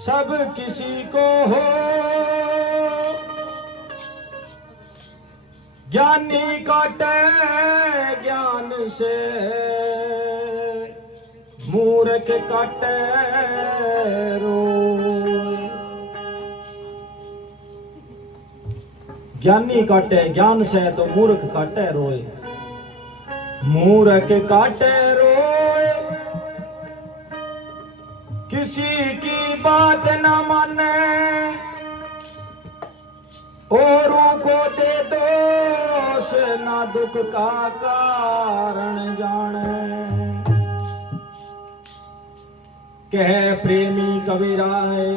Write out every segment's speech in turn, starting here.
सब किसी को हो ज्ञानी काटे ज्ञान से, मूर्ख काटे रोए। ज्ञानी काटे ज्ञान से तो मूर्ख काटे रोए। मूर्ख काटे रोए किसी की बात न माने, औरों को दे दोष ना दुख का कारण जाने। कह प्रेमी कबीराए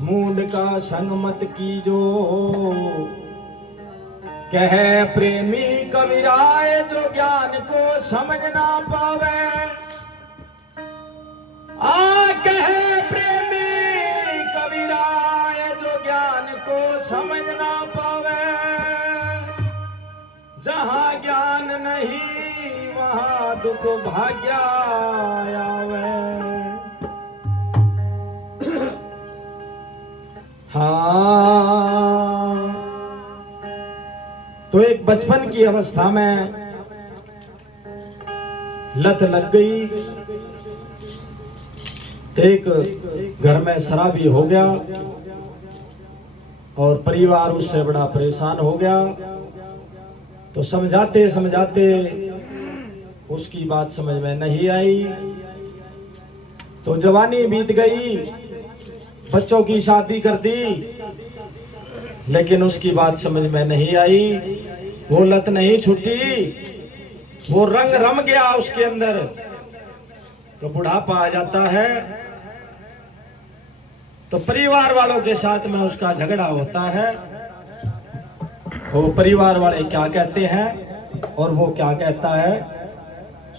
मूड का संग मत कीजो, कह प्रेमी कबीराए जो ज्ञान को समझ ना पावे। कह प्रेमी कबीराए जो ज्ञान को समझ ना पावे। जहाँ ज्ञान नहीं वहाँ दुख भाग्य आवे। हाँ, तो एक बचपन की अवस्था में लत लग गई। एक घर में शराबी हो गया और परिवार उससे बड़ा परेशान हो गया। तो समझाते समझाते उसकी बात समझ में नहीं आई। तो जवानी बीत गई, बच्चों की शादी कर दी, लेकिन उसकी बात समझ में नहीं आई। वो लत नहीं छूटी, वो रंग रम गया उसके अंदर। तो बुढ़ापा आ जाता है तो परिवार वालों के साथ में उसका झगड़ा होता है। वो परिवार वाले क्या कहते हैं और वो क्या कहता है,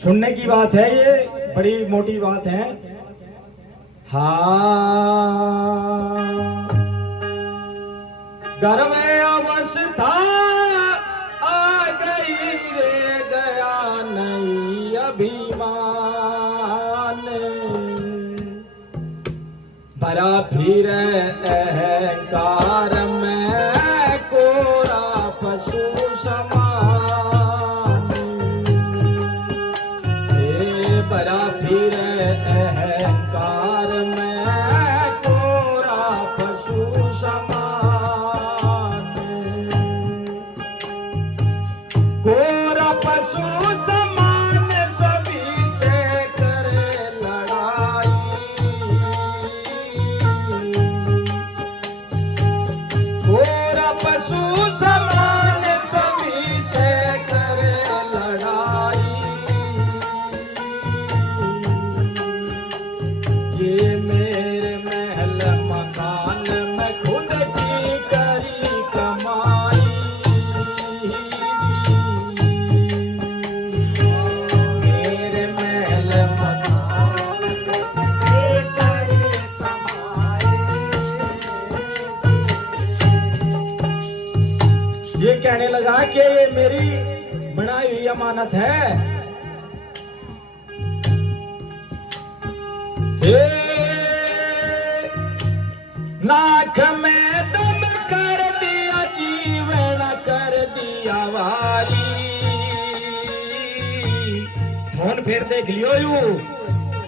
सुनने की बात है। ये बड़ी मोटी बात है। हाँ, घर में अवस्था आ गई रे, गया नहीं अभिमान। भरा फिर अहंकार में कोरा पशु समान। भरा फिर अहंकार में कोरा पशु समान। कोरा पशु समान सभी से करे लड़ाई। कोरा पशु समान सभी से करे लड़ाई। ये मेरे महल मकान में खुद की करी कमाई। मेरे महल मकान में करी कमाई। ये कहने लगा कि ये मेरी बनाई हुई अमानत है। नाक में दम कर दिया, जीवन कर दिया वारी। फोन फिर देख लियो,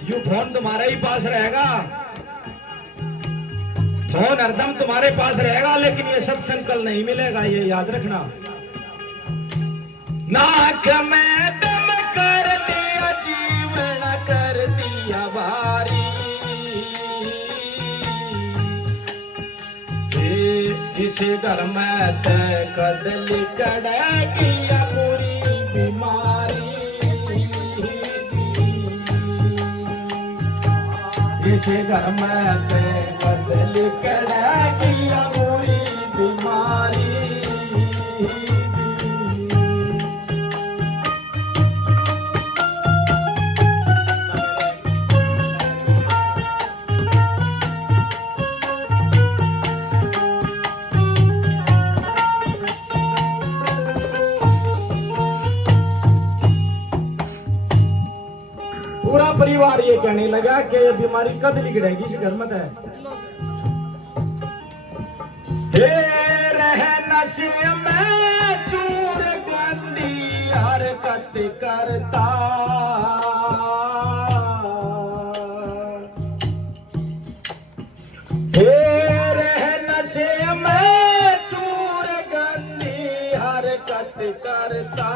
यू फोन तुम्हारे ही पास रहेगा। फोन हरदम तुम्हारे पास रहेगा, लेकिन ये सत्संग कल नहीं मिलेगा, ये याद रखना। नाक में दम कर दिया, जीवन कर दिया भारी। इस घर में ते कदल कड़ेगी पूरी बीमारी। इस घर में ते कदल कड़ेगी पूरी बीमारी। पूरा परिवार ये कहने लगा कि ये बीमारी कद बिगड़ेगी इस घर में है। नशे में चूर गंदी हरकत करता, नशे में चूर गंदी हरकत करता,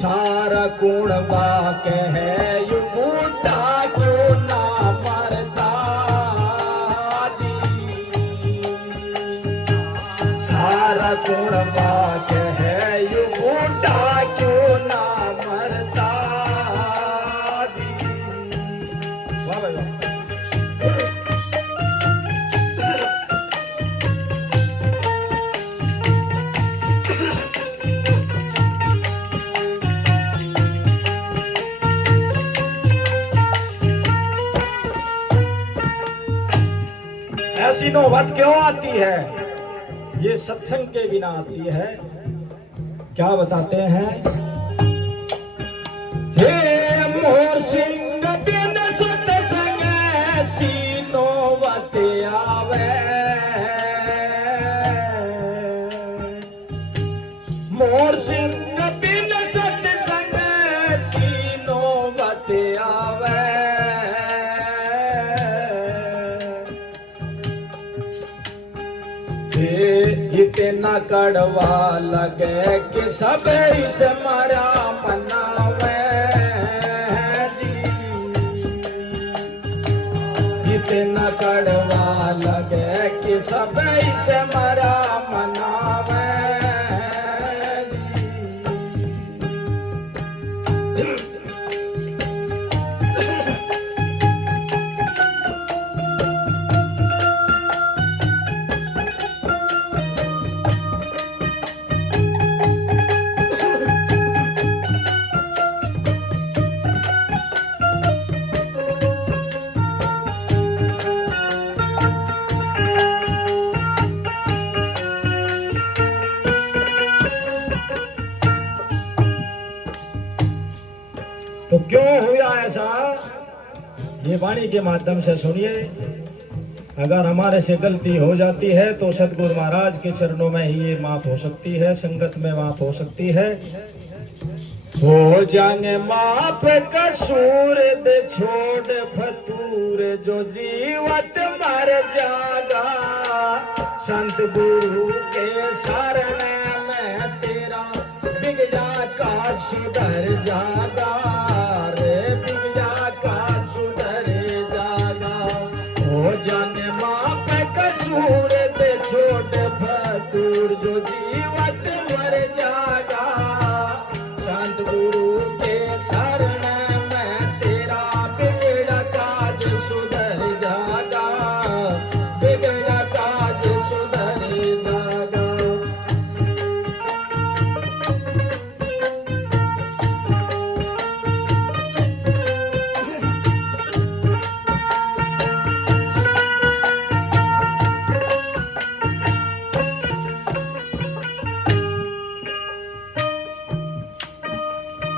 सारा गुण बाक है यू बूढ़ा क्यों ना मरता जी, सारा गुण बाक है यू बूढ़ा क्यों ना मरता जी। वाह भाई वाह। ऐसी नौबत क्यों आती है? ये सत्संग के बिना आती है। क्या बताते हैं? हे मोर सिंह बिन सत्संग ऐसी नौबत आवे, मोर सिंह बिन सत्संग ऐसी नौबत आवे, इतना कड़वा लगे कि सब इस मारा मनावे जी, इतना कड़वा लगे कि सब इस मारा मनावे जी। तो क्यों हुआ ऐसा? ये वाणी के माध्यम से सुनिए। अगर हमारे से गलती हो जाती है तो सदगुरु महाराज के चरणों में ही ये माफ हो सकती है, संगत में माफ हो सकती है। हो जाने माफ कसूर दे छोड़ फतूर जो जीवत मर जागा, संत गुरु के शरण में तेरा बिगड़ा का सुधर जागा, रे बिगड़ा का सुधर जागा। हो जाने माफ कसूर दे छोड़ फतूर जो जीवत मर जागा, संत गुरु के शरण में तेरा बिगड़ा काज सुधर जागा, बिगड़ा काज सुधर जागा।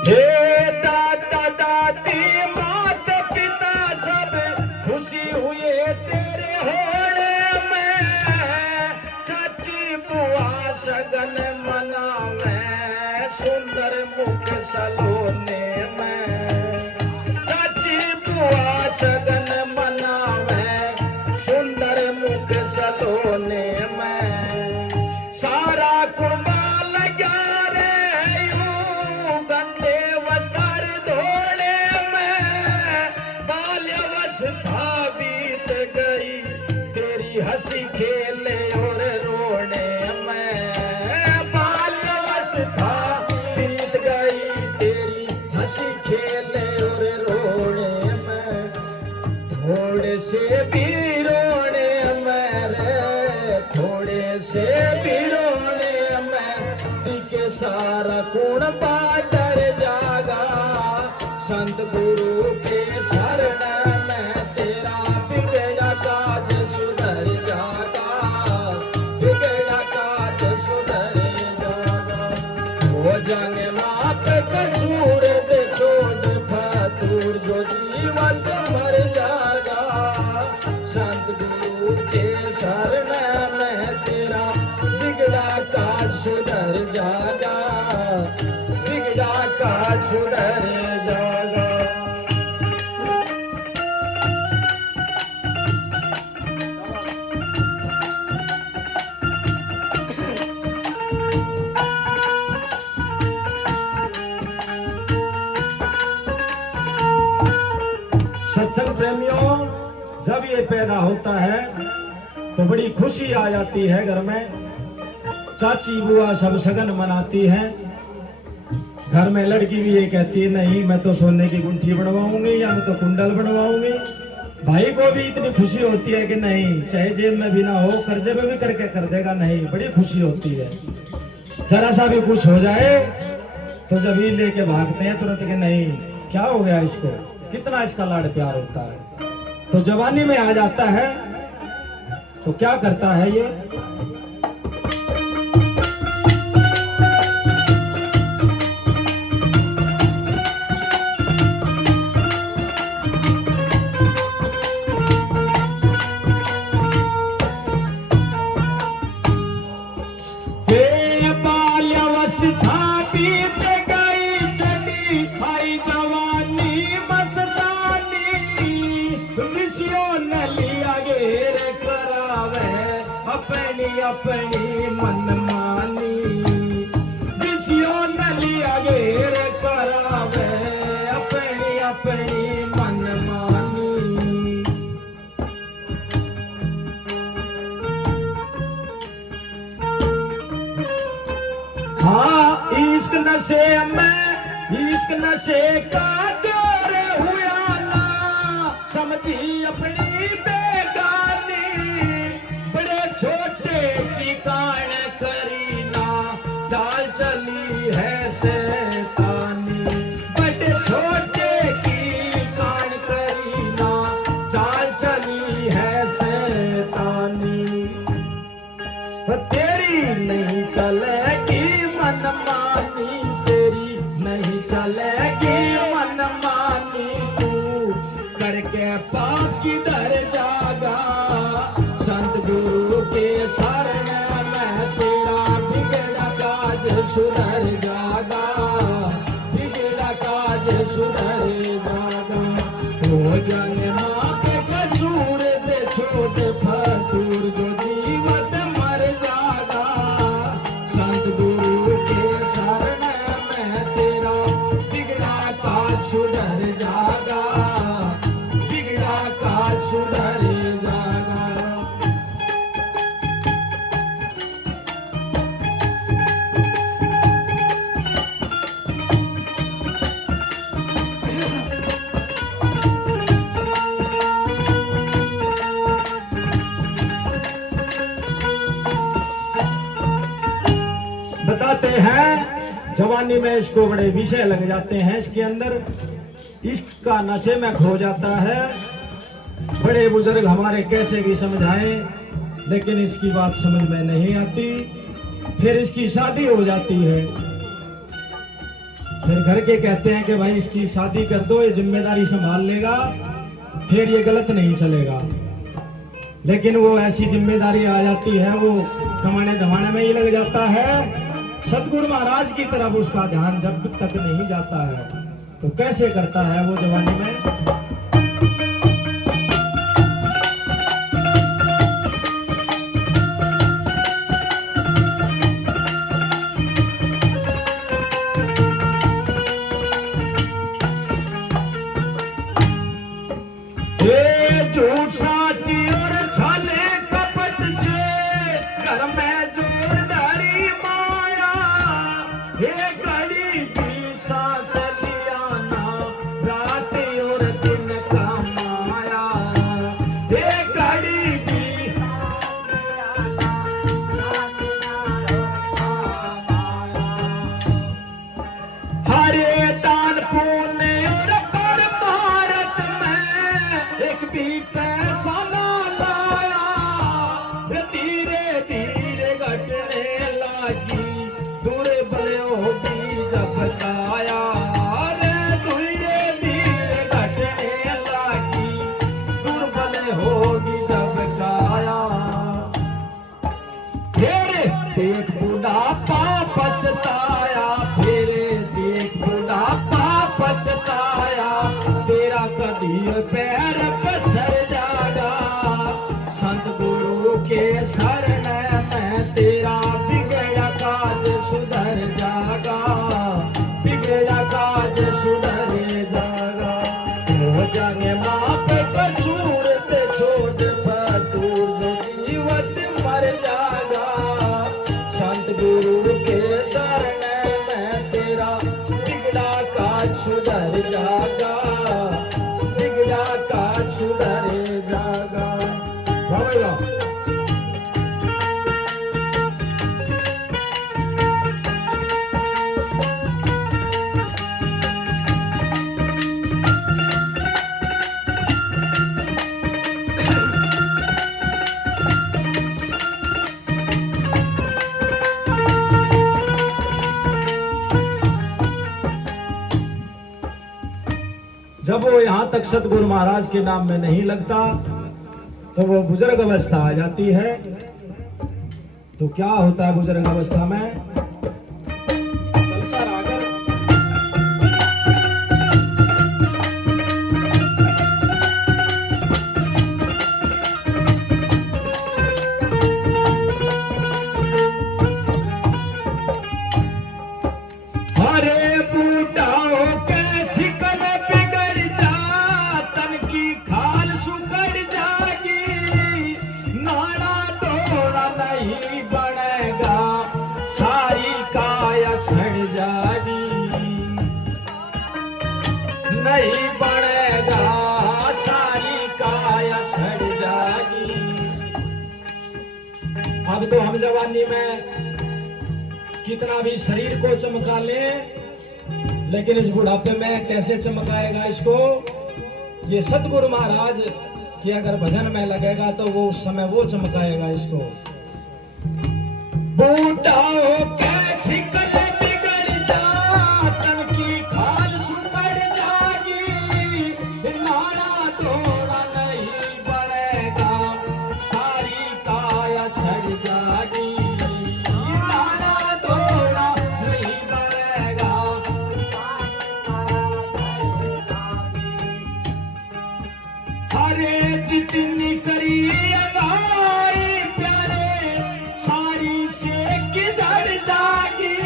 हे दादा दादी माता पिता सब खुशी हुए तेरे होने में, चाची बुआ सगन मनावे सुंदर मुख सलोने में, चाची बुआ सगन मनावे सुंदर मुख सलोने में, सारा कुर्बा लगा बीत गई तेरी हंसी खेले और रोने में, बाल्यवस्था बीत गई तेरी हंसी खेले और रोने में, थोड़े से भी रोने में रे, थोड़े से भी रोने में दिखे सारा गुण बाटर जागा, संत गुरु के शरण में तेरा बिगड़ा काज सुधर जागा, बिगड़ा काज सुधर जागा। हो जाने माफ कसूर सूरत छोड़ फातूर जो जीवन मर जागा संत गुरु के शरण में तेरा बिगड़ा काज सुधर जागा बिगड़ा काज सुधर जागा। सत्संग प्रेमियों, जब ये पैदा होता है तो बड़ी खुशी आ जाती है घर में। चाची बुआ सब सगन मनाती हैं। घर में लड़की भी ये कहती है नहीं मैं तो सोने की गुंठी बनवाऊंगी या मैं तो कुंडल बनवाऊंगी। भाई को भी इतनी खुशी होती है कि नहीं चाहे जेब में भी ना हो कर्जे में भी करके कर देगा, नहीं बड़ी खुशी होती है। जरा सा भी कुछ हो जाए तो जब ही लेके भागते हैं तुरंत कि नहीं क्या हो गया इसको, कितना इसका लाड़ प्यार होता है। तो जवानी में आ जाता है तो क्या करता है ये, अपनी मनमानी विषयों नलिया घेर करावे अपनी अपनी मनमानी। हाँ इश्क नशे में इश्क नशे का जोर हुआ ना समझी अपनी बेगानी बड़े छोटे की कान करी ना चाल चली है शैतानी बड़े छोटे की कान करी ना चाल चली है शैतानी। तेरी नहीं चलेगी मनमानी तेरी नहीं चलेगी मनमानी तू करके पाप किधर जागा संत गुरु के शरण में तेरा बिगड़ा काज सुधर जागा बिगड़ा काज सुधर जागा। हो जाने माँ के कसूर दे छोटे फतूर जो जीवत मर जागा संत गुरु के शरण में तेरा बिगड़ा काज सुधर जागा बिगड़ा काज सुधर जागा। बताते हैं जवानी में इसको बड़े विषय लग जाते हैं, इसके अंदर इसका नशे में खो जाता है। बड़े बुजुर्ग हमारे कैसे भी समझाएं लेकिन इसकी बात समझ में नहीं आती। फिर इसकी शादी हो जाती है, फिर घर के कहते हैं कि भाई इसकी शादी कर दो ये जिम्मेदारी संभाल लेगा फिर ये गलत नहीं चलेगा। लेकिन वो ऐसी जिम्मेदारी आ जाती है वो कमाने धमाने में ही लग जाता है। सतगुरु महाराज की तरफ उसका ध्यान जब तक नहीं जाता है तो कैसे करता है वो जवानी में। झूठ साची और छाले कपट से घर में जोरदारी माया हे घड़ी की सांस लिया ना रात और दिन ये पैर पसर जागा संत गुरु के शरण में तेरा बिगड़ा काज सुधर जागा बिगड़ा काज सुधर जागा हो जाने माप कसूर से छोड़ पतूर जीवत मर जागा संत गुरु के शरण में तेरा बिगड़ा काज सुधर जागा बिगड़ा काज सुधर जागा। भावलो जब वो यहाँ तक सतगुरु महाराज के नाम में नहीं लगता तो वो बुजुर्ग अवस्था आ जाती है। तो क्या होता है बुजुर्ग अवस्था में? चलता रागर हरे बूटा के शिकन बिगड़ जा तन की खाल सुकड़ जागी नाड़ा तोड़ा नहीं बनेगा सारी काया सड़ जागी नहीं बनेगा सारी काया सड़ जागी। अब तो हम जवानी में कितना भी शरीर को चमका ले लेकिन इस बुढ़ापे में कैसे चमकाएगा इसको? ये सतगुरु महाराज कि अगर भजन में लगेगा तो वो उस समय वो चमकाएगा इसको। बूढ़ाओ कैसी कले बिगड़ जा तन की खाल सुकड़ जागी नाड़ा तोड़ा नहीं बनेगा सारी काया सड़ जागी नाड़ा तोड़ा नहीं बनेगा। अरे जितनी करी अदाई प्यारे सारी से किधर जागी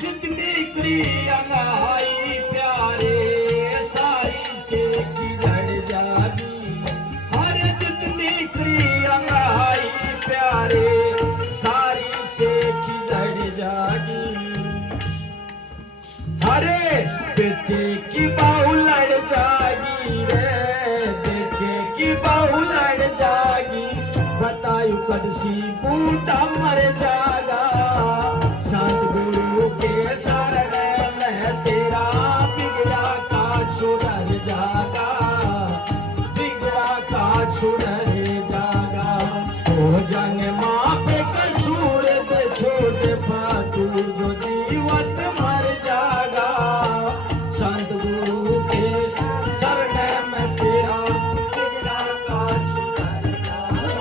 जितनी करी अदाई प्यारे सारी से किधर जागी। अरे जितनी करी अदाई प्यारे सारी से किधर जागी। अरे बेटे की बाहु लड़ जागी रे बेटे की बाहु लड़ जागी बतायु कदसी बूढ़ा मर जागा संत गुरु के शरण में तेरा बिगड़ा काज सुधर जागा बिगड़ा काज सुधर जागा। हो जाने माँ पे कसूर पे छोटे पातू जो जीवत मर जागा संत गुरु के शरण में तेरा बिगड़ा काज सुधर जागा।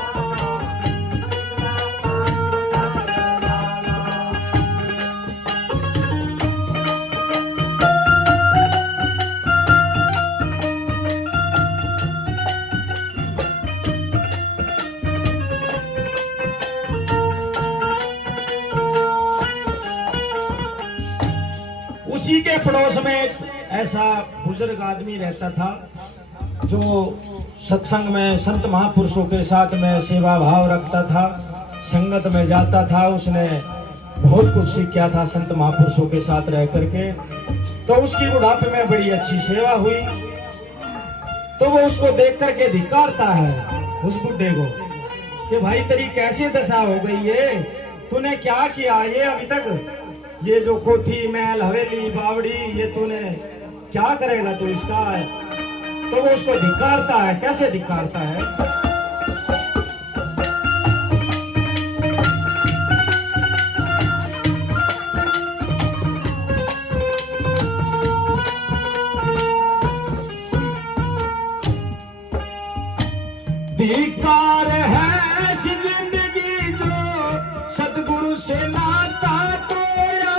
उसी के पड़ोस में एक ऐसा बुजुर्ग आदमी रहता था जो सत्संग में संत महापुरुषों के साथ में सेवा भाव रखता था संगत में जाता था। उसने बहुत कुछ सीखा था संत महापुरुषों के साथ रह करके। तो उसकी बुढ़ापे में बड़ी अच्छी सेवा हुई तो वो उसको देख करके धिक्कारता है उस बुढ़े को कि भाई तेरी कैसी दशा हो गई है तूने क्या किया ये अभी तक ये जो कोठी महल हवेली बावड़ी ये तूने क्या करेगा तू इसका? तो वो उसको धिक्कारता है। कैसे धिक्कारता है? धिक्कार है ऐसी जिंदगी जो सतगुरु से नाता तोड़ा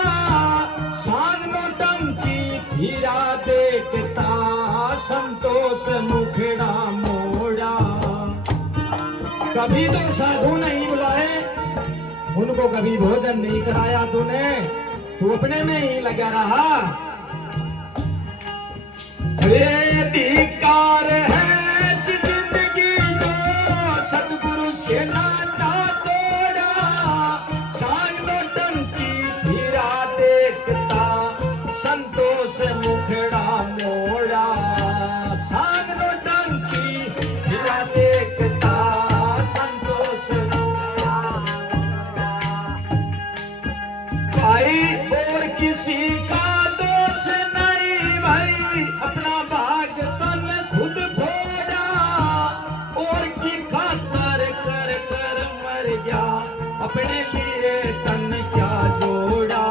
सांग नौटंकी हीरा देखता संतो कभी तो साधु नहीं बुलाए, उनको कभी भोजन नहीं कराया तूने, तू अपने में ही लगा रहा। अरे धिक्कार है जिंदगी को सतगुरु से नाता तोड़ा, सांग नौटंकी फिरा देखता संतोष मुखड़ा मोड़ा, सांग नौटंकी फिरा देखता संतोष भाई, और किसी का दोष नहीं भाई, अपना भाग तन खुद फोड़ा, और की खातर कर कर मर गया, अपने लिए तन क्या जोड़ा,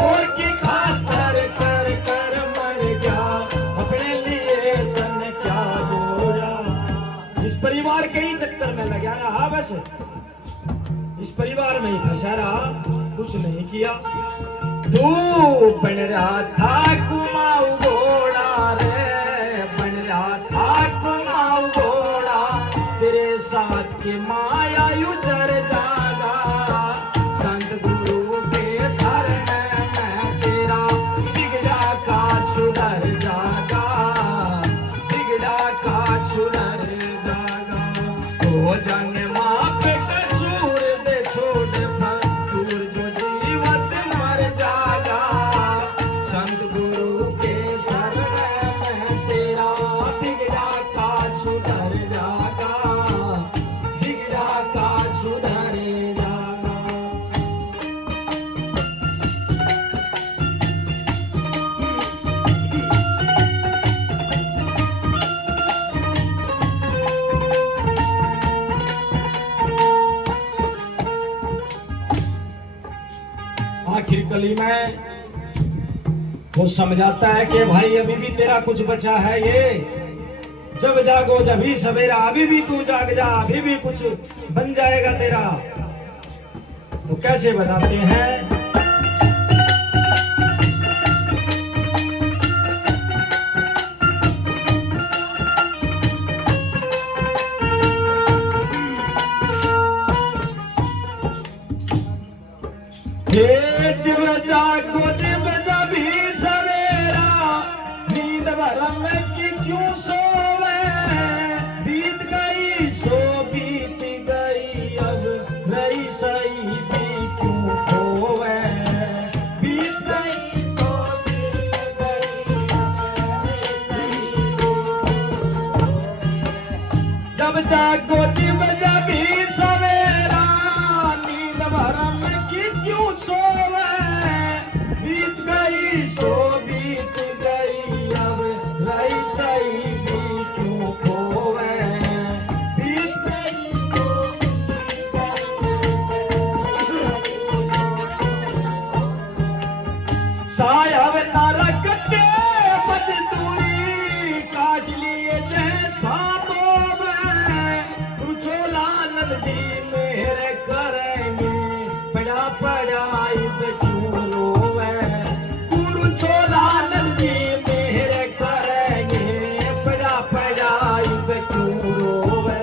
और की खातर कर कर मर गया, अपने लिए तन क्या जोड़ा। इस परिवार के ही चक्कर में लगा रहा, बस इस परिवार में ही फंसा रहा, कुछ नहीं किया। तू बन रहा था कुमाऊ घोड़ा रे, बन रहा था कुमाऊ घोड़ा, तेरे साथ के माया युजर जागा, संत गुरु के सर में तेरा बिगड़ा का सुधर जागा, बिगड़ा का सुधर जागा। तो जन माँ पे कसूर दे छोड़ फसूर, जो जीवत मर जागा, संत गुरु के शरण में तेरा बिगड़ा का सुधर जागा, बिगड़ा का सुधर जागा। आखिर कली में वो समझाता है कि भाई अभी भी तेरा कुछ बचा है, ये जब जागो जब ही सवेरा, अभी भी तू जाग जा, अभी भी कुछ बन जाएगा तेरा। तो कैसे बताते हैं, जब जागो जब जब ही सवेरा, नींद भरम की क्यों सोवे, बीत गई सो बीत गई, अब नई सही भी क्यों खोवे, बीत गई सो बीत गई, जब जागो जब जब ही सवेरा, नींद भरम की क्यों सोवे, बीत गई सो बीत गई, अब रही सही भी क्यों खोवे, बीत गई सो बीत गई। साया तारा कटे मजदूरी, काट लिए जैसा बोवे, रुझोला नदी मेरे करेंगे, पड़ा पड़ाई पे क्यों रोवे, गुरु छोला नदी मेरे करेंगे, पड़ा पड़ाई पे क्यों रोवे,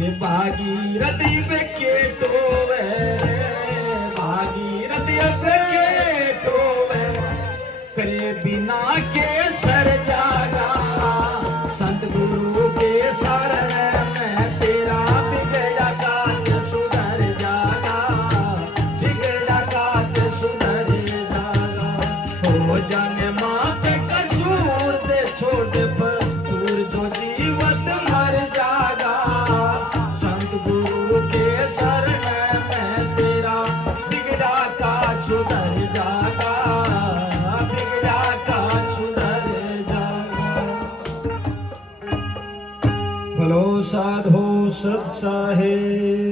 ये भागीरथी पे के टोवे, भागीरथी पे के टोवे, करे बिना के सर जागा, संत गुरु के शरण में तेरा बिगड़ा का सुधर जागा, बिगड़ा का सुधर जागा। हो जाने माँ पे कसूर दे छोड़ फसूर, जो जीवत मर जागा, संत गुरु के शरण में तेरा बिगड़ा का सुधर जागा, बिगड़ा का सुधर जागा। बोलो साधु सत साहेब।